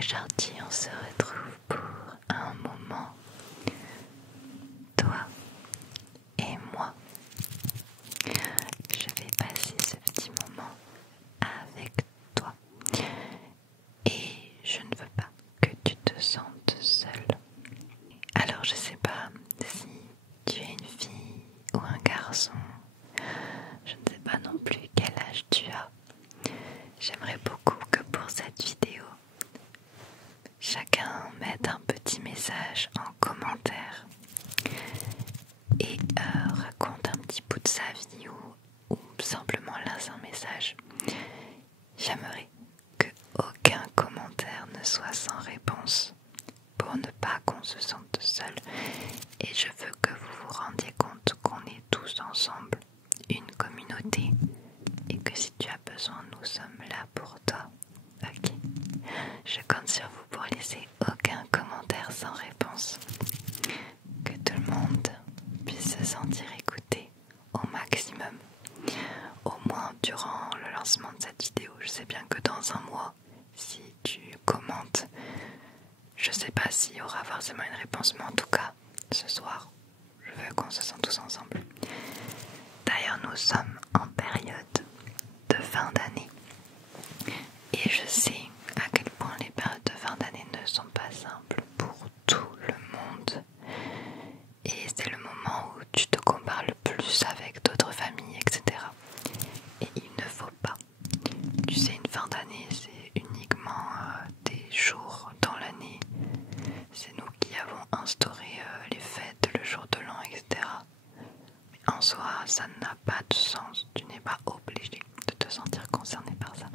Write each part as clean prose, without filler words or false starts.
Aujourd'hui, on se retrouve pour un moment, toi et moi. Je vais passer ce petit moment avec toi et je ne veux pas que tu te sentes seule. Alors je sais pas si tu es une fille ou un garçon, je ne sais pas non plus quel âge tu as. J'aimerais beaucoup que pour cette vidéo, chacun mette un petit message en commentaire et raconte un petit bout de sa vie ou simplement laisse un message. J'aimerais que aucun commentaire ne soit sans réponse pour ne pas qu'on se sente seul, et je veux que vous vous rendiez compte qu'on est tous ensemble une communauté et que si tu as besoin, nous sommes là pour toi. Ok, je compte sur vous pour laisser aucun commentaire sans réponse, que tout le monde puisse se sentir écouté au maximum, au moins durant le lancement de cette vidéo. Je sais bien que dans un mois, si tu commentes, je sais pas s'il y aura forcément une réponse, mais en tout cas, ce soir, je veux qu'on se sente tous ensemble. D'ailleurs, nous sommes en période de fin d'année et je sais à quel point les périodes de fin d'année ne sont pas simples pour tout le monde, et c'est le moment où tu te compares le plus avec d'autres familles, etc. Et il ne faut pas. Tu sais, une fin d'année, c'est uniquement des jours dans l'année. C'est nous qui avons instauré les fêtes, le jour de l'an, etc. Mais en soi, ça n'a pas de sens. Tu n'es pas obligé de te sentir concerné par ça.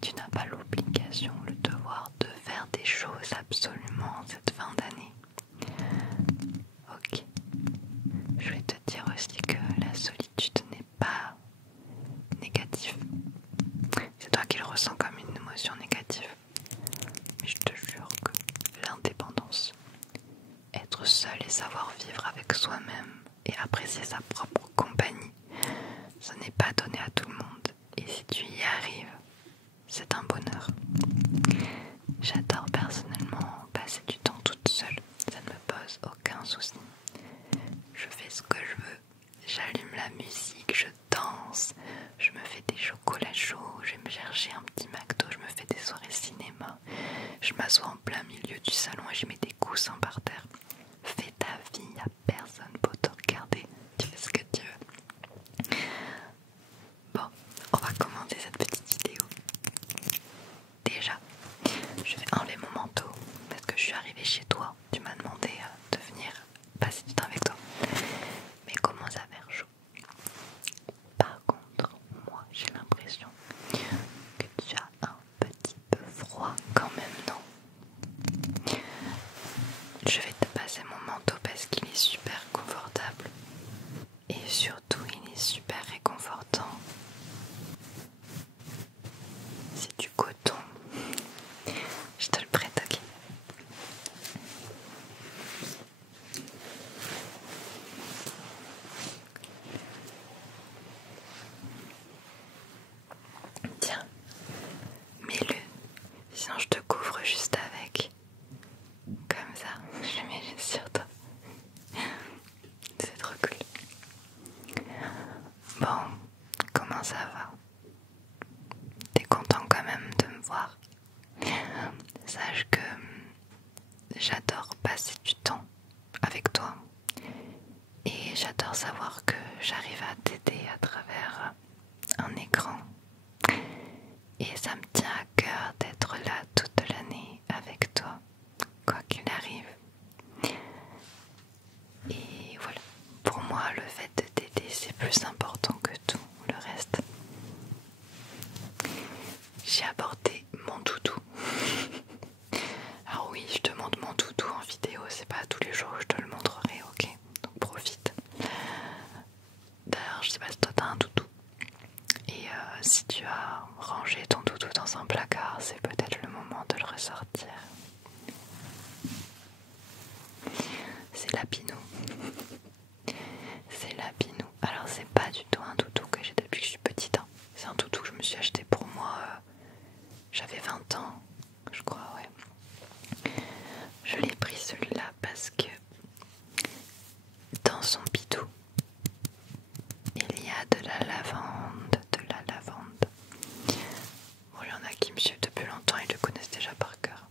Tu n'as pas l'obligation, le devoir de faire des choses absolument en cette fin d'année. Ok. Je vais te dire aussi que la solitude n'est pas négative. C'est toi qui le ressens comme une émotion négative. Mais je te jure que l'indépendance, être seul et savoir vivre avec soi-même et apprécier sa propre compagnie, ce n'est pas donné à tout le monde. Et si tu y arrives, c'est un bonheur. J'adore personnellement passer du temps toute seule. Ça ne me pose aucun souci. Je fais ce que je veux. J'allume la musique, je danse, je me fais des chocolats chauds, je vais me chercher un petit McDo, je me fais des soirées cinéma. Je m'assois en plein milieu du salon et je mets des coussins par terre. Fais ta vie, y a personne pour te regarder. Tu fais ce que tu veux. Bon, on va commencer cette petite vidéo. Déjà, je vais enlever mon manteau parce que je suis arrivée chez toi. Tu m'as demandé de venir passer du temps avec toi. Mais comment ça faire chaud? Par contre, moi j'ai l'impression que tu as un petit peu froid quand même, non? Je vais te passer mon manteau parce qu'il est super confortable. Et surtout, il est super réconfortant. C'est du coton. Je te le prête, ok? Tiens, mets-le. Sinon, je te couvre juste avec. Comme ça, je le mets juste sur toi. C'est trop cool. Bon, comment ça va? T'es content quand même de me voir? Sache que j'adore passer du temps avec toi et j'adore savoir que j'arrive à t'aider à travers un écran, et ça me tient à cœur d'être là toute l'année avec toi, quoi qu'il arrive. Et voilà, pour moi le fait de t'aider c'est plus important que tout le reste. J'ai apporté mon doudou. Alors oui, je te montre mon doudou en vidéo, c'est pas tous les jours que je te le montrerai, ok? Donc profite. D'ailleurs, je sais pas si toi t'as un doudou. Et si tu as rangé ton doudou dans un placard, c'est peut-être le moment de le ressortir. C'est Lapinou. C'est Lapinou. Alors c'est pas du tout un doudou que j'ai depuis que je suis petite. Hein. C'est un doudou que je me suis acheté pour moi. J'avais 20 ans, je crois, ouais. de la lavande, de la lavande. Bon, il y en a qui me suivent depuis longtemps, ils le connaissent déjà par cœur.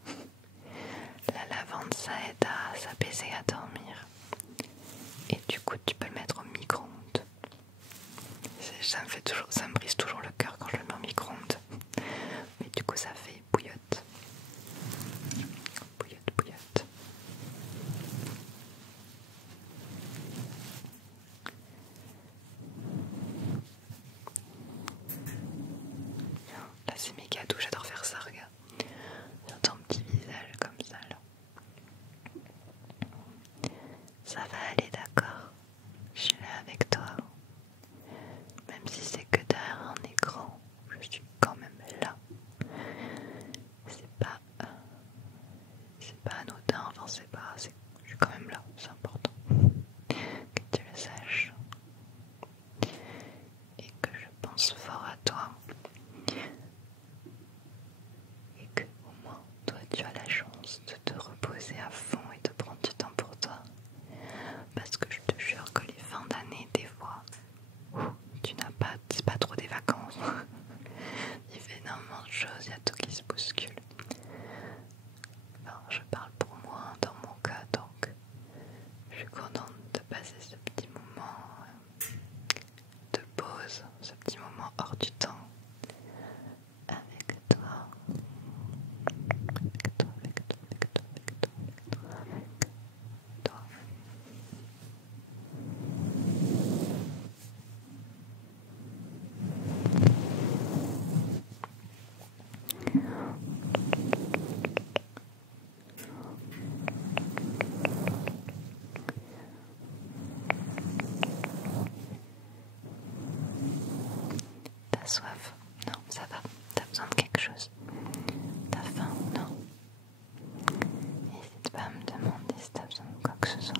La lavande, ça aide à s'apaiser, à dormir. Et du coup, tu peux le mettre au micro-ondes. Ça me brise toujours le cœur quand je le mets au micro-ondes. Mais du coup, ça fait bouillotte. Bouillotte, bouillotte. Là, c'est méga doux, j'adore faire ça, regarde. Sur ton petit visage comme ça, là. Ça va aller, d'accord? Je suis là avec toi. Même si c'est que derrière un écran, je suis quand même là. C'est pas anodin, enfin je suis quand même là, c'est important que tu le saches et que je pense fort à toi et que au moins toi tu as la chance de te reposer à fond et de prendre du temps pour toi, parce que je te jure que les fins d'année des fois tu n'as pas, c'est pas trop des vacances. Il fait énormément de choses, il y a tout qui se bouscule. Enfin, je parle pour moi dans mon cas, donc je suis contente de passer ce petit moment de pause, ce petit moment hors du temps avec toi, avec toi, avec toi, avec toi, avec toi, avec toi, avec toi. T'as soif? Non, ça va. T'as besoin de quelque chose? T'as faim? Non. N'hésite pas à me demander si t'as besoin de quoi que ce soit.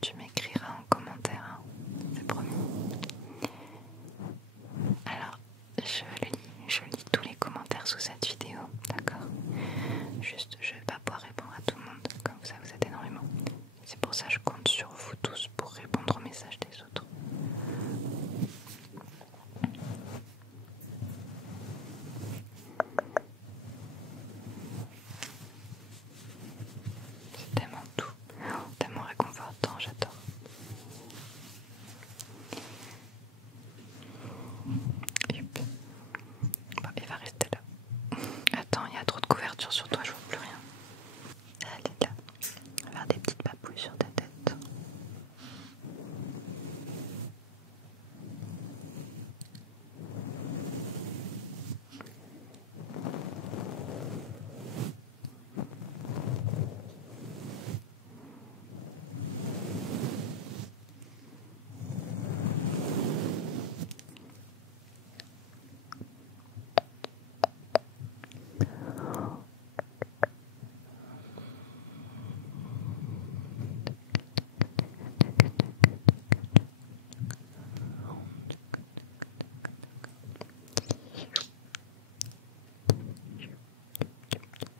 Tu m'écriras en commentaire, hein, c'est promis. Alors, je lis tous les commentaires sous cette vidéo, d'accord? Juste, je vais pas pouvoir répondre à tout le monde, comme ça vous êtes énormément. C'est pour ça que je compte sur vous tous pour répondre aux messages des autres. C'est tellement doux, tellement réconfortant, j'adore. Bon, il va rester là. Attends, il y a trop de couverture sur toi, je vois plus rien. Allez là, on va faire des petites papouilles sur ta tête.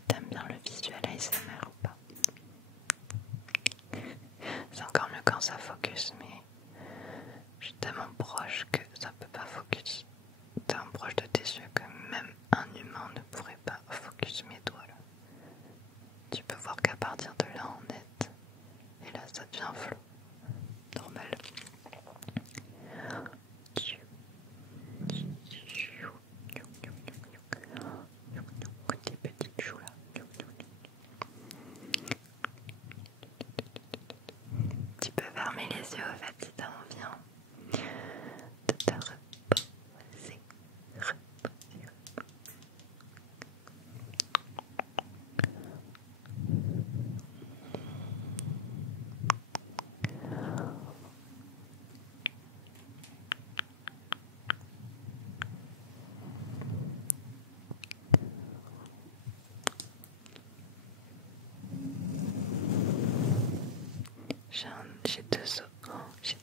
T'aimes bien le visuel ASMR ou pas? C'est encore mieux quand ça focus, mais je suis tellement proche que ça peut pas focus. Tellement proche de tes yeux que même un humain ne pourrait pas focus mes doigts là. Tu peux voir qu'à partir de là en net, et là ça devient flou. Normal. Tes petites joues là. Tu peux fermer les yeux en fait si t'as envie de te reposer. J'ai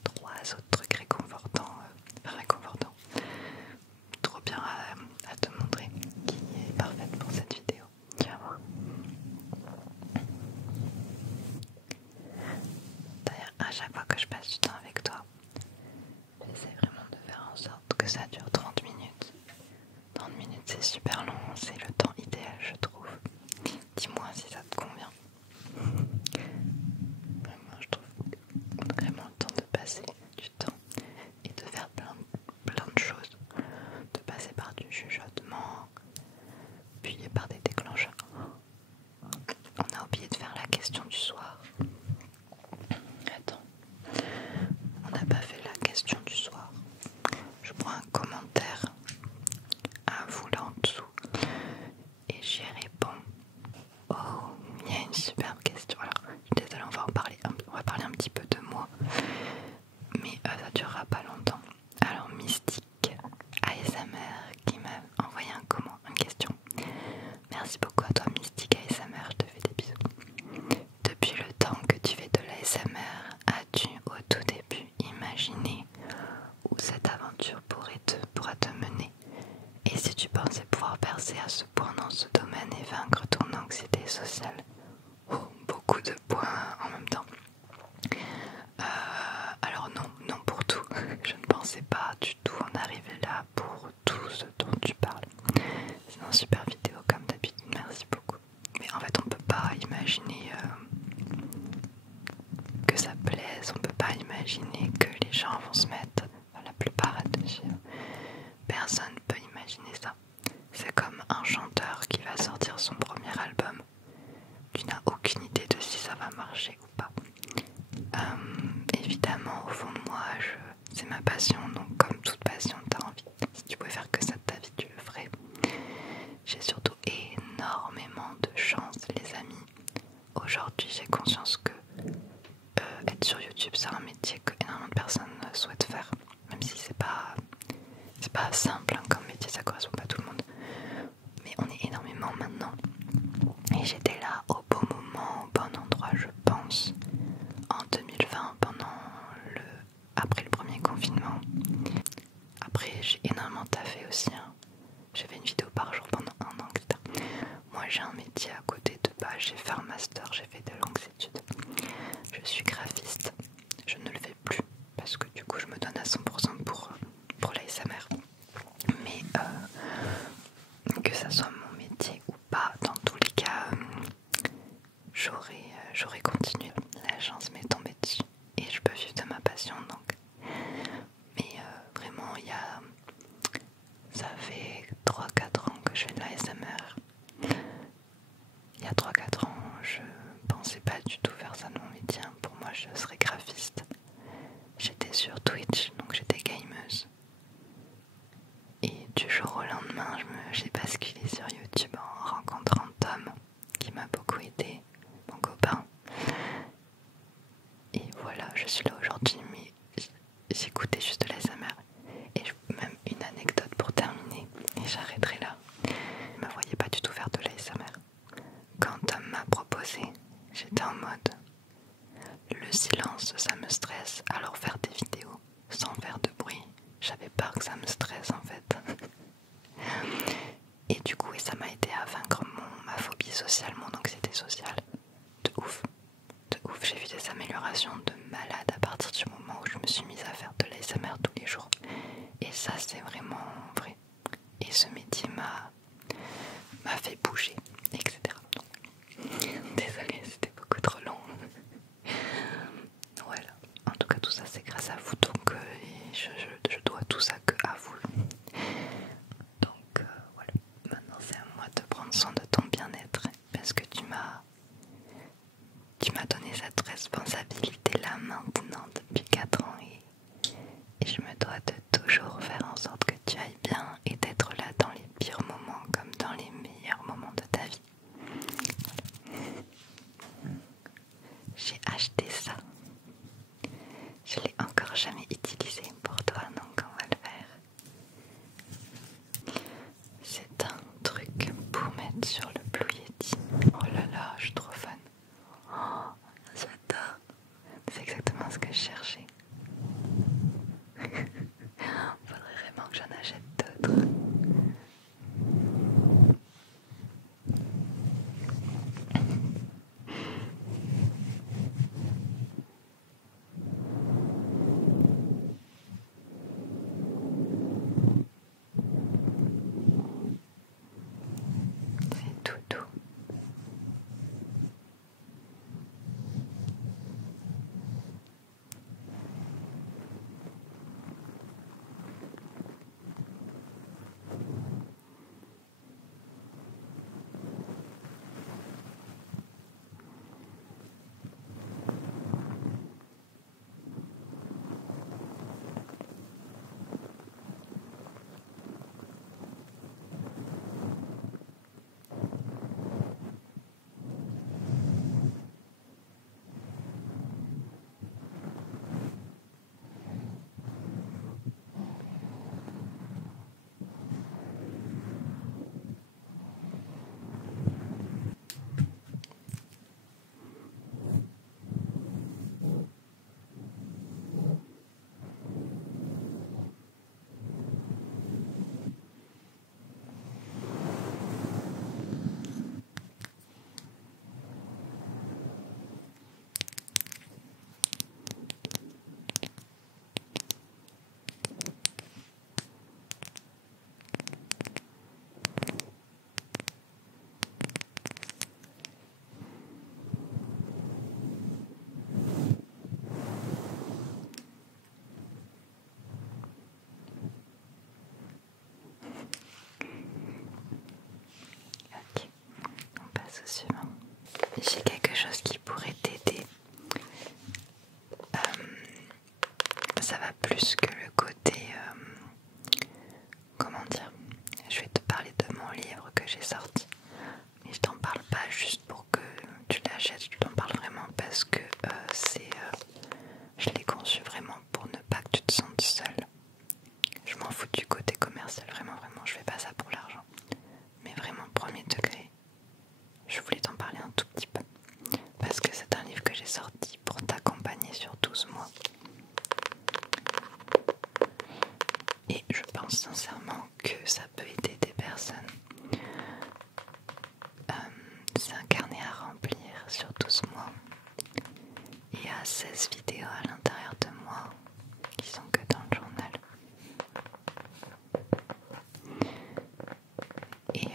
que ça dure 30 minutes. 30 minutes c'est super long, c'est le temps idéal je trouve. Dis-moi si ça te convient. Vraiment je trouve vraiment le temps de passer du temps et de faire plein de choses. De passer par du chuchotement, puis par des déclencheurs. On a oublié de faire la question du soir. Attends, on n'a pas fait la question du soir. Je prends un commentaire à vous là en dessous et j'y réponds. Oh, il y a une superbe question. Alors, je suis désolée, on va parler un petit peu de moi, mais ça durera pas longtemps. Alors, Mystique ASMR qui m'a envoyé une question. Merci beaucoup à toi Mystique ASMR, je te fais des bisous. Depuis le temps que tu fais de l'ASMR, as-tu au tout début imaginé où cette aventure pourra te mener? Et si tu pensais pouvoir percer à ce point dans ce domaine et vaincre ton anxiété sociale? Oh, beaucoup de points en même temps. Alors non pour tout. Je ne pensais pas du tout en arriver là pour tout ce dont tu parles. C'est une super vidéo comme d'habitude, merci beaucoup. Mais en fait on peut pas imaginer que ça plaise, on peut pas imaginer que les gens vont se mettre, la plupart à te suivre. Personne peut imaginer ça. C'est comme un chanteur qui va sortir son premier album. Tu n'as aucune idée de si ça va marcher ou pas. Évidemment, au fond de moi, c'est ma passion, donc comme toute passion, t'as envie. Si tu pouvais faire que ça de ta vie, tu le ferais. J'ai surtout énormément de chance, les amis. Aujourd'hui, j'ai conscience que être sur YouTube, c'est un métier que énormément de personnes souhaitent faire. Même si c'est pas simple hein, comme métier, ça correspond pas à tout le monde. Mais on est énormément maintenant. Et j'étais là au bon moment, au bon endroit, je pense. En 2020, après le premier confinement. Après, j'ai énormément taffé aussi. Hein. J'ai fait une vidéo par jour pendant 1 an, etc. Moi, j'ai un métier à côté de base. J'ai fait un master, j'ai fait de longues études. Je suis graphiste. Je ne le fais plus parce que du coup, je me donne à 100% pour l'ASMR. Mais que ça soit mon métier ou pas, dans tous les cas, j'aurais continué. La chance m'est tombée dessus et je peux vivre de ma passion donc. Mais vraiment, ça fait 3-4 ans que je fais de l'ASMR. Il y a 3-4 ans, je pensais pas du tout faire ça de mon métier. Pour moi, je serais graphiste. J'étais sur Twitch, donc j'étais gameuse. Et du jour au lendemain, j'ai basculé sur YouTube en rencontrant Tom, qui m'a beaucoup aidé, mon copain. Et voilà, je suis là aujourd'hui, mais j'écoutais juste de l'ASMR. Et même une anecdote pour terminer, et j'arrêterai là. Je ne me voyais pas du tout faire de l'ASMR. Quand Tom m'a proposé, j'étais en mode le silence, ça me stresse, alors faire des vidéos sans faire de bruit, j'avais peur que ça me stresse en fait. Et du coup, ça m'a aidé à vaincre ma phobie sociale, mon anxiété sociale. De ouf, j'ai vu des améliorations de malade à partir du moment où je me suis mise à faire de l'ASMR tous les jours. Et ça, c'est vraiment vrai. Et ce métier m'a fait bouger, etc. Désolée, c'était beaucoup trop long. Voilà. En tout cas, tout ça, c'est grâce à vous. Donc, je dois tout ça que à vous. Donc, voilà. Maintenant, c'est à moi de prendre soin de ton bien-être. Parce que tu m'as donné cette responsabilité-là maintenant depuis 4 ans. Et je me dois de toujours faire en sorte que tu ailles bien et d'être là dans les pires moments comme dans les meilleurs moments de ta sincèrement que ça peut aider des personnes. C'est un carnet à remplir sur 12 mois. Il y a 16 vidéos à l'intérieur de moi qui sont que dans le journal. Et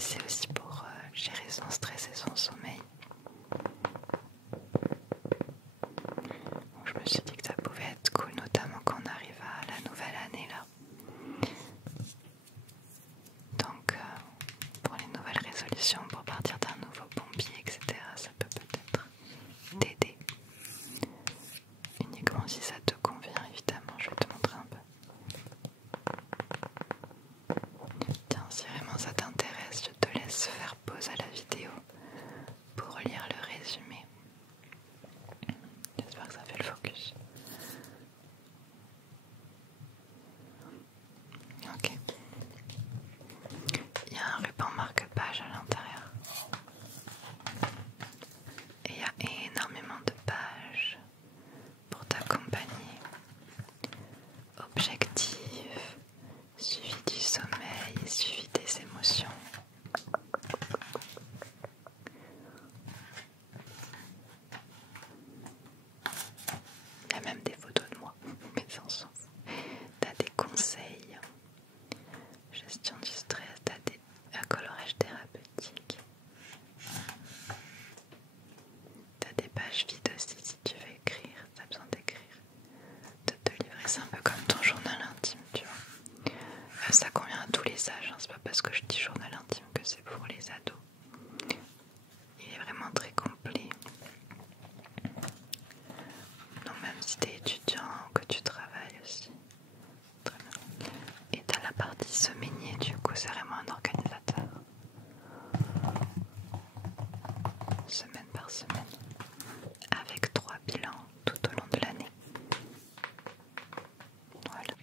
c'est aussi pour gérer son stress et son sommeil. Donc, je me suis dit que ça pouvait être cool, notamment quand on arrive à la nouvelle année là. Donc pour les nouvelles résolutions, pour partir d'un nouveau pompier, etc., ça peut peut-être t'aider. Uniquement si ça te convient, évidemment, je vais te montrer un peu. Tiens, si vraiment ça t'intéresse, je te laisse faire pause à la vidéo pour lire le résumé. J'espère que ça fait le focus. Ok. Il y a un ruban marque-page à l'intérieur. Et il y a énormément de pages pour t'accompagner. Objectif, suivi du sommeil, suivi des émotions. Il y a même des photos de moi, mais ça on s'en fout. T'as des conseils, gestion du stress, t'as des colorage thérapeutique. T'as des pages vides aussi si tu veux écrire, t'as besoin d'écrire, de te livrer, c'est un peu comme ton journal intime, tu vois. Ça convient à tous les âges, hein. C'est pas parce que je dis journal intime que c'est pour les ados. Il est vraiment très complet. Donc même si t'es étudiant ou que tu travailles aussi. Très bien. Et t'as la partie semainier, du coup c'est vraiment un organisateur. Semaine par semaine. Avec 3 bilans tout au long de l'année. Voilà.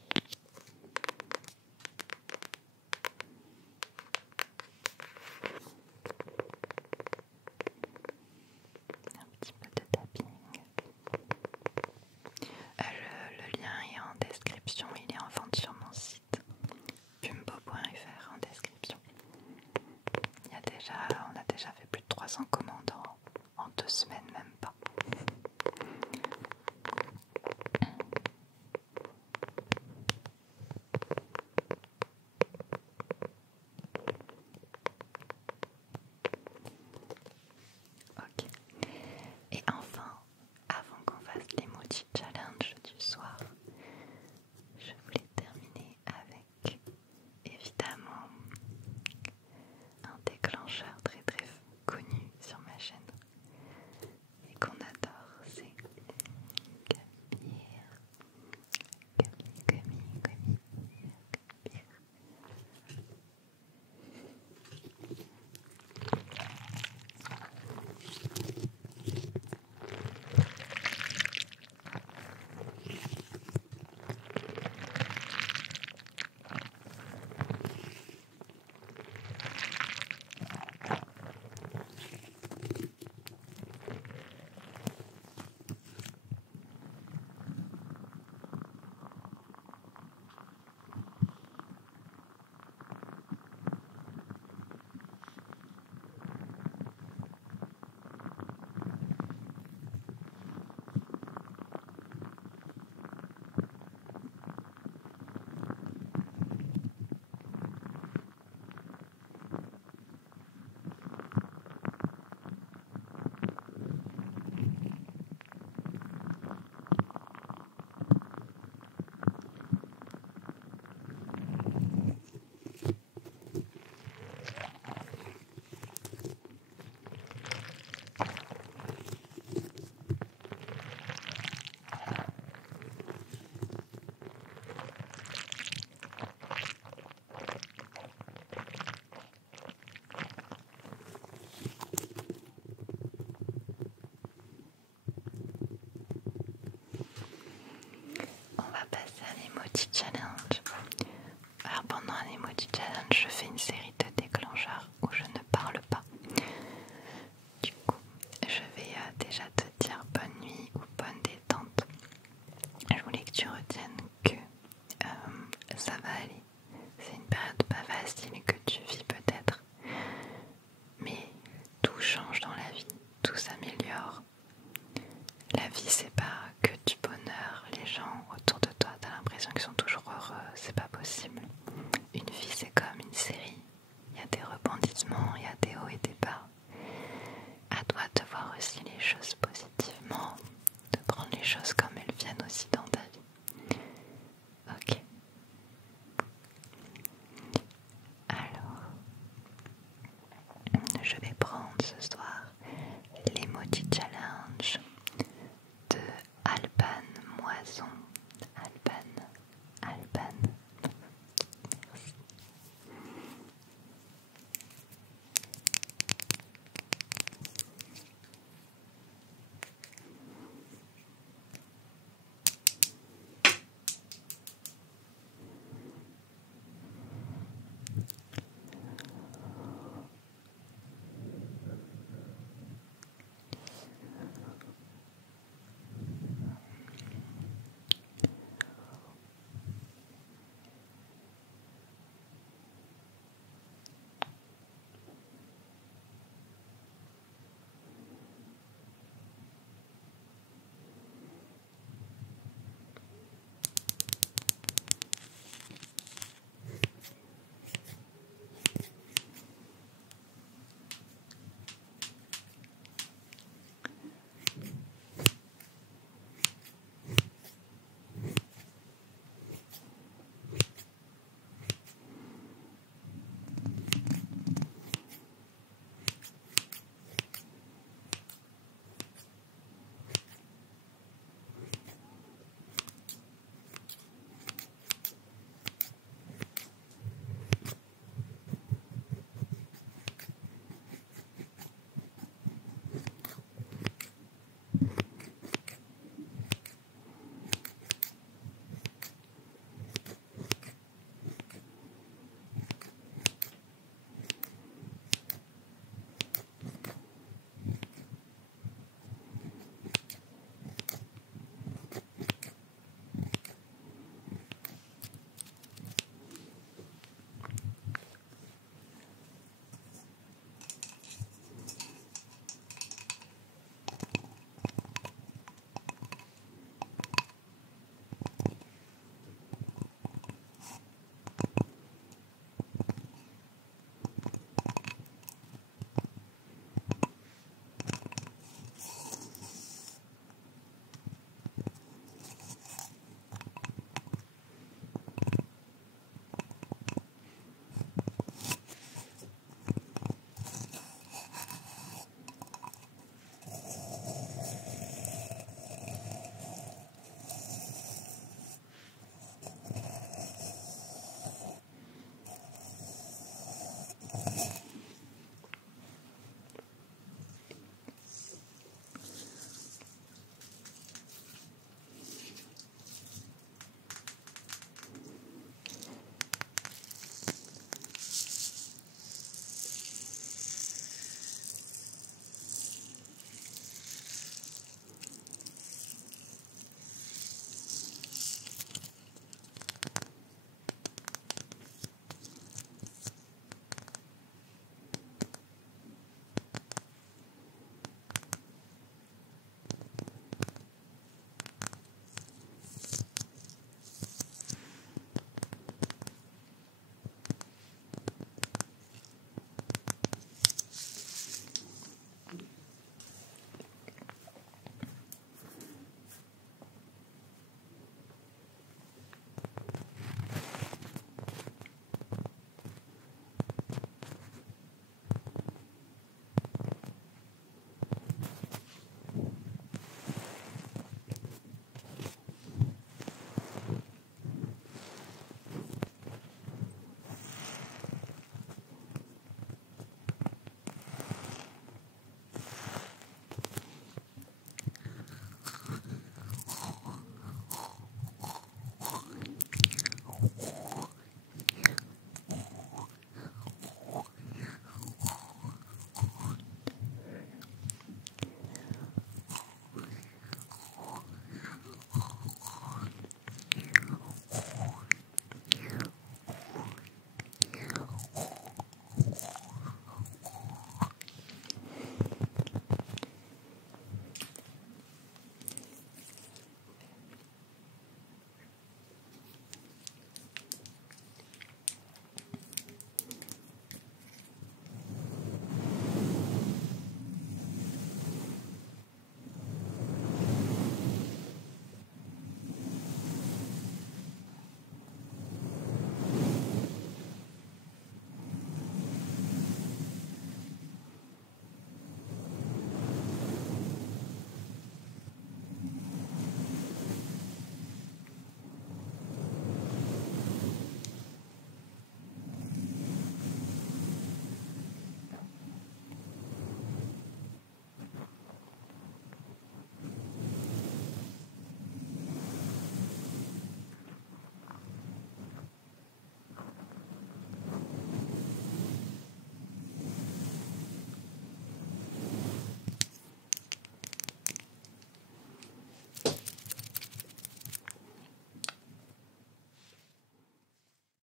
ça va aller. C'est une période pas facile que tu vis peut-être, mais tout change dans la vie, tout s'améliore. La vie c'est pas que du bonheur, les gens autour de toi t'as l'impression qu'ils sont toujours heureux, c'est pas possible. Une vie c'est comme une série, il y a des rebondissements, il y a des hauts et des bas. À toi de voir aussi les choses positivement, de prendre les choses comme elles viennent aussi dans ta vie. Ok. Alors, je vais prendre ce soir l'emoji challenge de Alban Moison. Alban. Merci.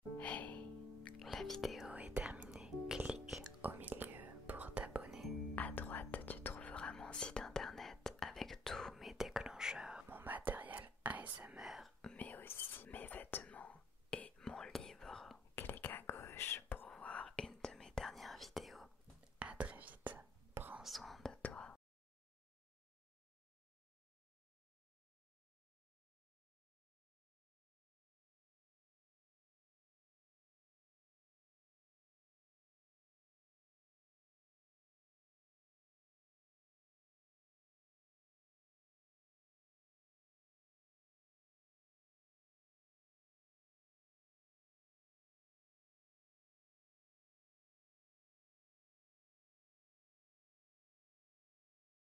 Hey,